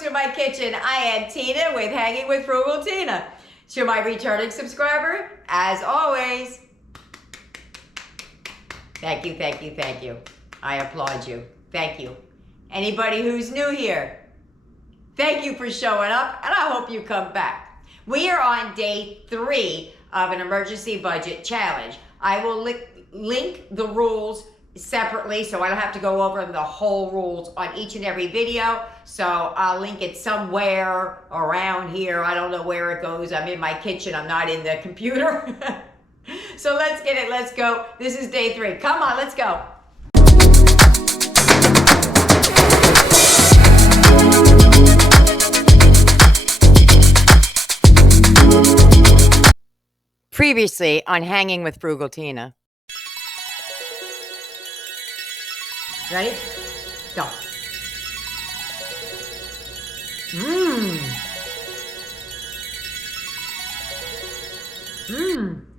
to my kitchen. I am Tina with Hanging with Frugal Tina. To my returning subscriber, as always, thank you, thank you, thank you. I applaud you. Thank you. Anybody who's new here, thank you for showing up, and I hope you come back. We are on day 3 of an emergency budget challenge. I will link the rules separately so I don't have to go over the whole rules on each and every video. So I'll link it somewhere around here. I don't know where it goes. I'm in my kitchen. I'm not in the computer. So let's get it. Let's go. This is day 3. Come on, let's go. Previously on Hanging with Frugal Tina. Ready? Go.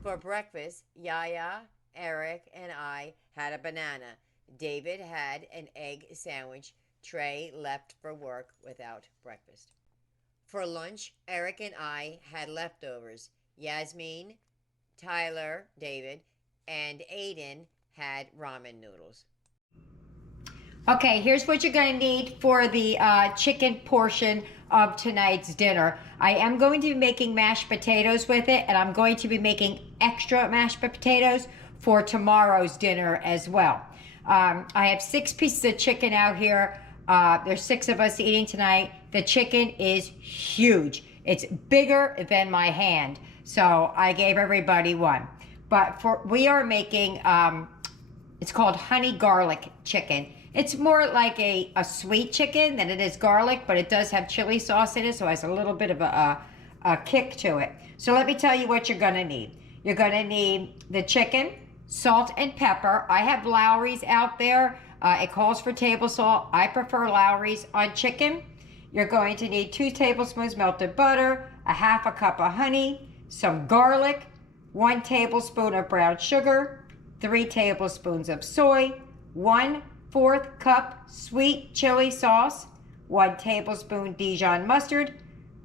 For breakfast, Yaya, Eric, and I had a banana. David had an egg sandwich. Trey left for work without breakfast. For lunch, Eric and I had leftovers. Yasmin, Tyler, David, and Aiden had ramen noodles. Okay, here's what you're going to need for the chicken portion of tonight's dinner. I am going to be making mashed potatoes with it, and I'm going to be making extra mashed potatoes for tomorrow's dinner as well. I have 6 pieces of chicken out here. There's 6 of us eating tonight. The chicken is huge. It's bigger than my hand, so I gave everybody one. But we are making, it's called honey garlic chicken. It's more like a sweet chicken than it is garlic, but it does have chili sauce in it, so it has a little bit of a kick to it. So let me tell you what you're gonna need. You're gonna need the chicken, salt and pepper. I have Lawry's out there. It calls for table salt. I prefer Lawry's on chicken. You're going to need 2 tablespoons melted butter, a half a cup of honey, some garlic, 1 tablespoon of brown sugar, 3 tablespoons of soy, 1/4 cup sweet chili sauce, 1 tablespoon Dijon mustard,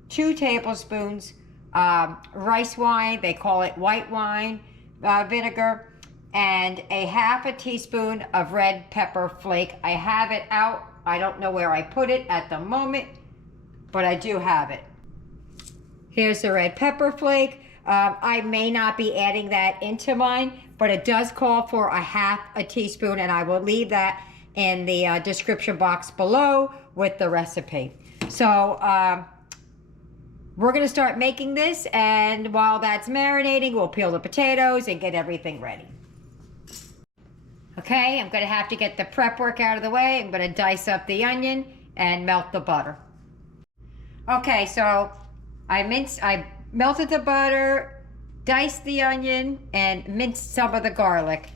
2 tablespoons rice wine, they call it white wine vinegar, and a half a teaspoon of red pepper flake. I have it out. I don't know where I put it at the moment, but I do have it. Here's the red pepper flake. I may not be adding that into mine, but it does call for a half a teaspoon, and I will leave that in the description box below with the recipe. So we're gonna start making this, and while that's marinating, we'll peel the potatoes and get everything ready. Okay, I'm gonna have to get the prep work out of the way. I'm gonna dice up the onion and melt the butter. Okay, so I melted the butter, diced the onion, and minced some of the garlic.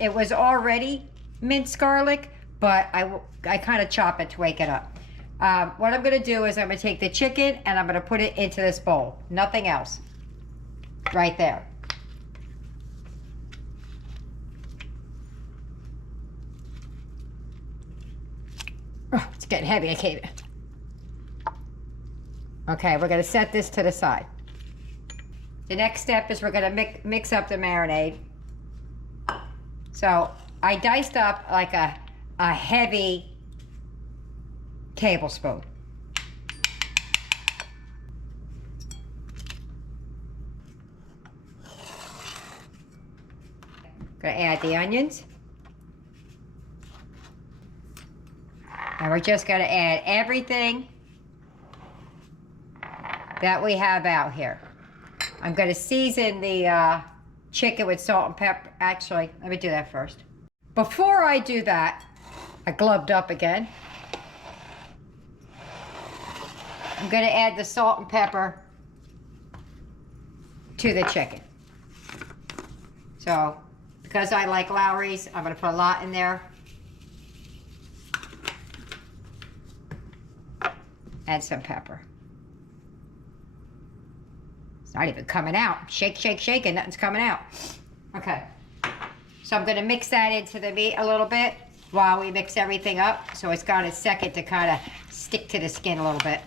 It was already minced garlic, but I kind of chop it to wake it up. What I'm gonna do is I'm gonna take the chicken and I'm gonna put it into this bowl. Nothing else. Right there. Oh, it's getting heavy, I can't. Okay, we're gonna set this to the side. The next step is we're gonna mix up the marinade. So I diced up like a heavy tablespoon. Gonna add the onions. And we're just gonna add everything that we have out here. I'm gonna season the chicken with salt and pepper. Actually, let me do that first. Before I do that, I gloved up again. I'm gonna add the salt and pepper to the chicken. So, because I like Lawry's, I'm gonna put a lot in there. And some pepper. It's not even coming out. Shake, shake, shake, and nothing's coming out. Okay. So I'm gonna mix that into the meat a little bit while we mix everything up. So it's got a second to kind of stick to the skin a little bit.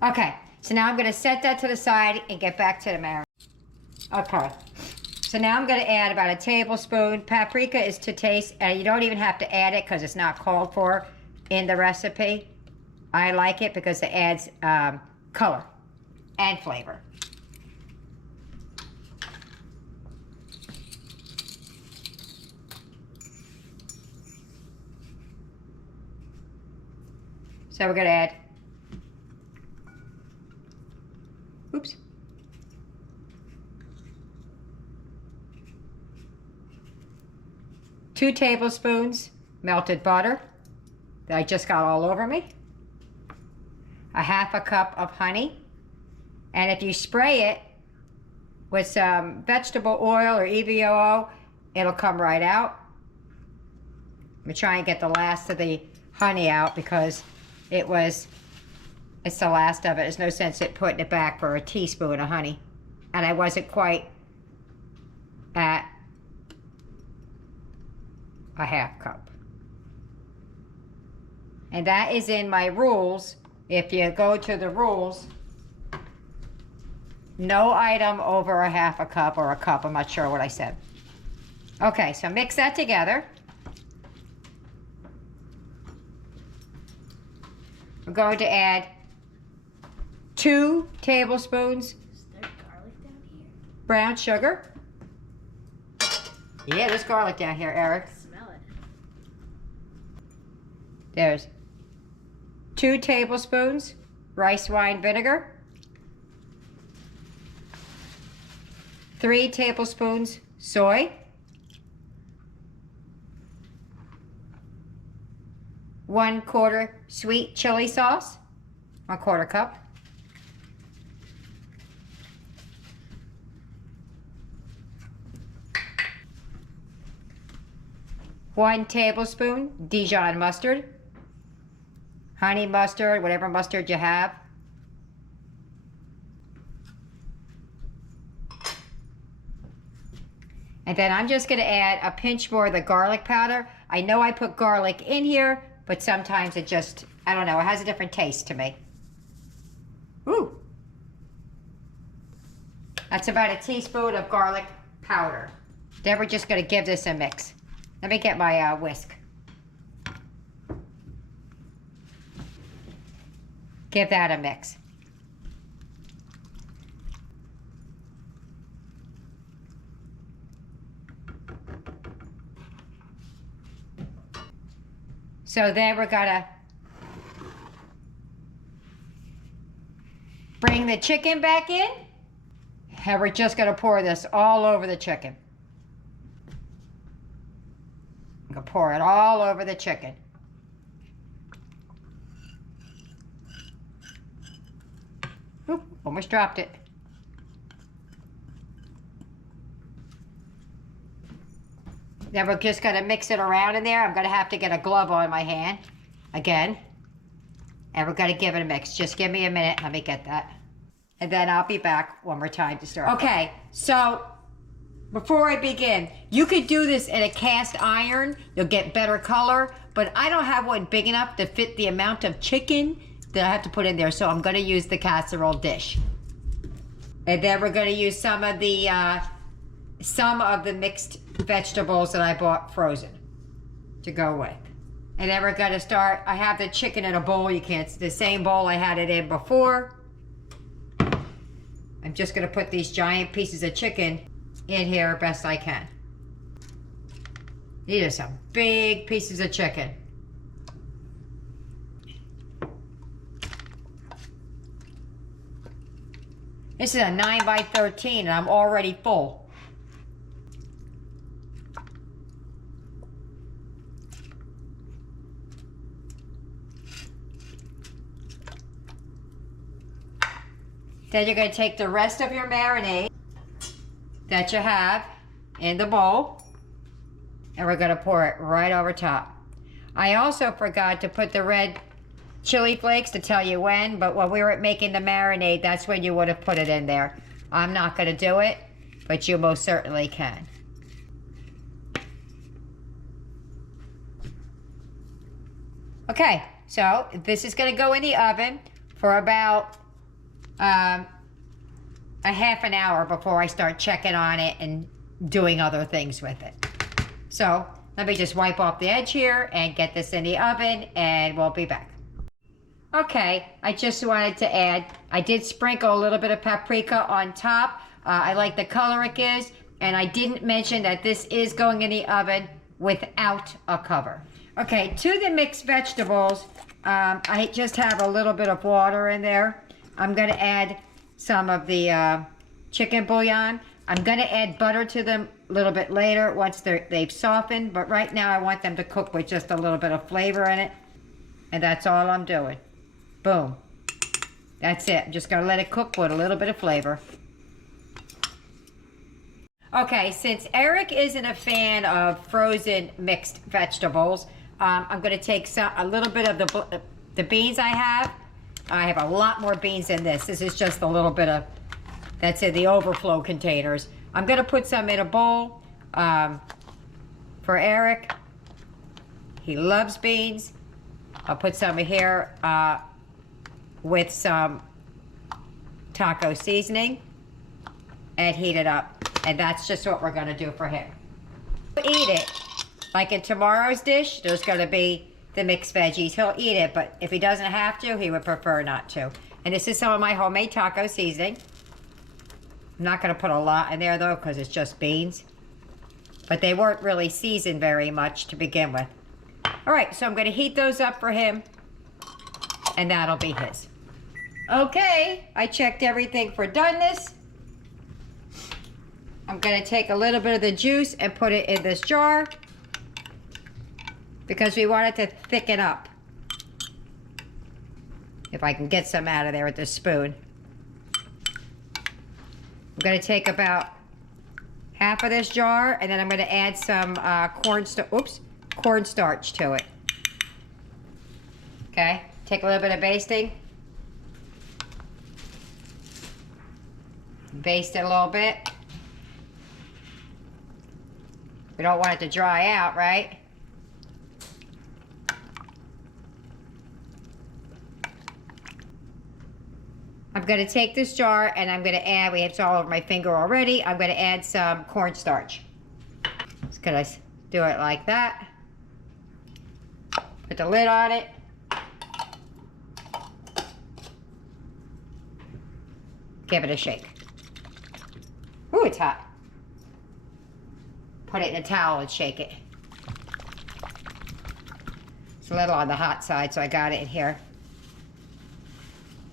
Okay, so now I'm going to set that to the side and get back to the marinade. Okay, so now I'm going to add about a tablespoon. Paprika is to taste, and you don't even have to add it because it's not called for in the recipe. I like it because it adds color and flavor. So we're going to add, oops, 2 tablespoons melted butter that I just got all over me, a 1/2 cup of honey, and if you spray it with some vegetable oil or EVOO, it'll come right out. I'm going to try and get the last of the honey out because it's the last of it. There's no sense in putting it back for a teaspoon of honey. And I wasn't quite at a 1/2 cup. And that is in my rules. If you go to the rules, no item over a 1/2 cup or a cup. I'm not sure what I said. Okay, so mix that together. We're going to add 2 tablespoons Is there garlic down here? brown sugar. Yeah, there's garlic down here, Eric. Smell it. There's 2 tablespoons rice wine vinegar. 3 tablespoons soy. 1/4 sweet chili sauce, 1/4 cup. 1 tablespoon Dijon mustard, honey mustard, whatever mustard you have. And then I'm just going to add a pinch more of the garlic powder. I know I put garlic in here, but sometimes it just, I don't know, it has a different taste to me. Ooh. That's about a teaspoon of garlic powder. Then we're just going to give this a mix. Let me get my whisk. Give that a mix. So then we're gonna bring the chicken back in, and we're just gonna pour this all over the chicken. I'm gonna pour it all over the chicken. Oop, almost dropped it. Then we're just gonna mix it around in there. I'm gonna have to get a glove on my hand again. And we're gonna give it a mix. Just give me a minute, let me get that. And then I'll be back one more time to start. Okay, so before I begin, you could do this in a cast iron. You'll get better color, but I don't have one big enough to fit the amount of chicken that I have to put in there, so I'm gonna use the casserole dish. And then we're gonna use some of the mixed vegetables that I bought frozen to go with. And then we're gonna start, I have the chicken in a bowl. You can't, the same bowl I had it in before. I'm just gonna put these giant pieces of chicken in here best I can. These are some big pieces of chicken. This is a 9 by 13 and I'm already full. Then you're going to take the rest of your marinade that you have in the bowl, and we're going to pour it right over top. I also forgot to put the red chili flakes to tell you when, but when we were making the marinade, that's when you would have put it in there. I'm not going to do it but you most certainly can. Okay, so this is going to go in the oven for about a half an hour before I start checking on it and doing other things with it. So let me just wipe off the edge here and get this in the oven, and we'll be back. Okay, I just wanted to add, I did sprinkle a little bit of paprika on top. I like the color it gives, and I didn't mention that this is going in the oven without a cover. Okay, to the mixed vegetables, I just have a little bit of water in there. I'm going to add some of the chicken bouillon. I'm going to add butter to them a little bit later once they've softened, but right now I want them to cook with just a little bit of flavor in it, and that's all I'm doing. Boom. That's it. I'm just going to let it cook with a little bit of flavor. Okay, since Eric isn't a fan of frozen mixed vegetables, I'm going to take a little bit of the beans I have. I have a lot more beans than this. This is just a little bit of, that's in the overflow containers. I'm going to put some in a bowl for Eric. He loves beans. I'll put some here with some taco seasoning and heat it up. And that's just what we're going to do for him. Eat it. Like in tomorrow's dish, there's going to be the mixed veggies. He'll eat it, but if he doesn't have to, he would prefer not to. And this is some of my homemade taco seasoning. I'm not going to put a lot in there, though, because it's just beans. But they weren't really seasoned very much to begin with. All right, so I'm going to heat those up for him, and that'll be his. Okay, I checked everything for doneness. I'm going to take a little bit of the juice and put it in this jar because we want it to thicken up. If I can get some out of there with this spoon. I'm going to take about half of this jar, and then I'm going to add some cornstarch to it. Okay, take a little bit of basting. Baste it a little bit. We don't want it to dry out, right? I'm going to take this jar and I'm going to add, it's all over my finger already, I'm going to add some cornstarch. Just going to do it like that. Put the lid on it. Give it a shake. Ooh, it's hot. Put it in a towel and shake it. It's a little on the hot side, so I got it in here.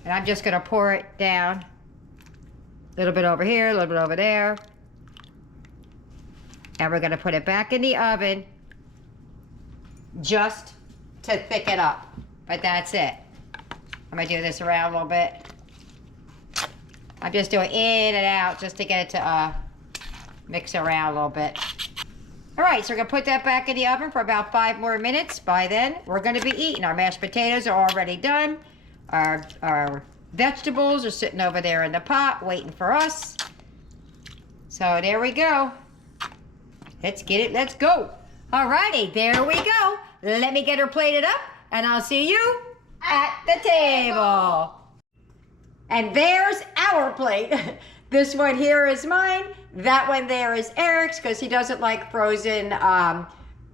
And I'm just going to pour it down. A little bit over here, a little bit over there. And we're going to put it back in the oven just to thicken up. But that's it. I'm going to do this around a little bit. I'm just doing in and out just to get it to mix around a little bit. All right, so we're going to put that back in the oven for about 5 more minutes. By then, we're going to be eating. Our mashed potatoes are already done. Our vegetables are sitting over there in the pot waiting for us. So there we go. Let's get it. Let's go. All righty, there we go. Let me get her plated up, and I'll see you at the table. And there's our plate. This one here is mine. That one there is Eric's because he doesn't like frozen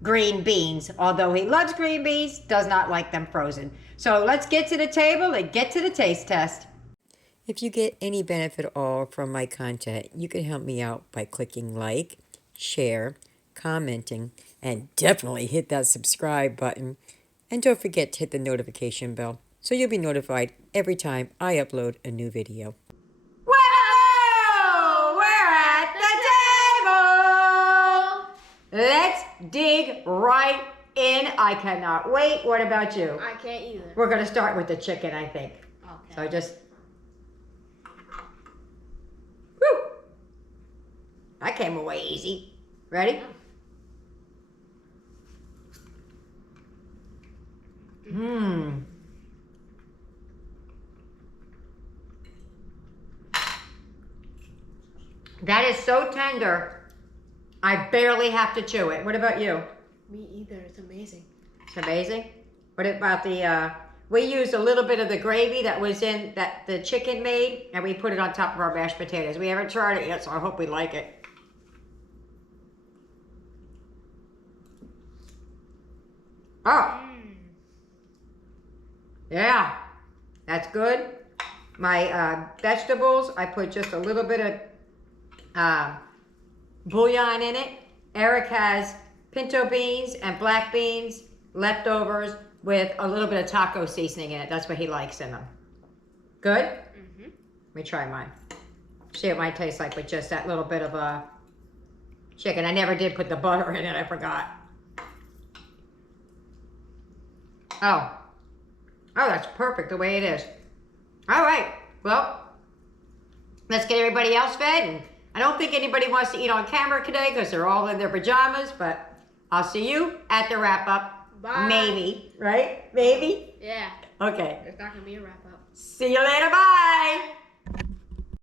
green beans. Although he loves green beans, does not like them frozen. So let's get to the table and get to the taste test. If you get any benefit at all from my content, you can help me out by clicking like, share, commenting, and definitely hit that subscribe button. And don't forget to hit the notification bell so you'll be notified every time I upload a new video. Whoa! We're at the table! Let's dig right in. I cannot wait. What about you? I can't either. We're going to start with the chicken, I think. Okay. So just... Woo! That came away easy. Ready? Mmm. That is so tender. I barely have to chew it. What about you? Me either. It's amazing. It's amazing. What about the, we used a little bit of the gravy that was in, that the chicken made, and we put it on top of our mashed potatoes. We haven't tried it yet, so I hope we like it. Oh. Yeah, that's good. My vegetables, I put just a little bit of bouillon in it. Eric has pinto beans and black beans, leftovers, with a little bit of taco seasoning in it. That's what he likes in them. Good? Mm-hmm. Let me try mine. See what mine tastes like with just that little bit of chicken. I never did put the butter in it, I forgot. Oh, that's perfect the way it is. All right, well, let's get everybody else fed. And I don't think anybody wants to eat on camera today because they're all in their pajamas, but I'll see you at the wrap-up. Bye. Maybe, right? Maybe? Yeah. Okay. There's not going to be a wrap up. See you later. Bye.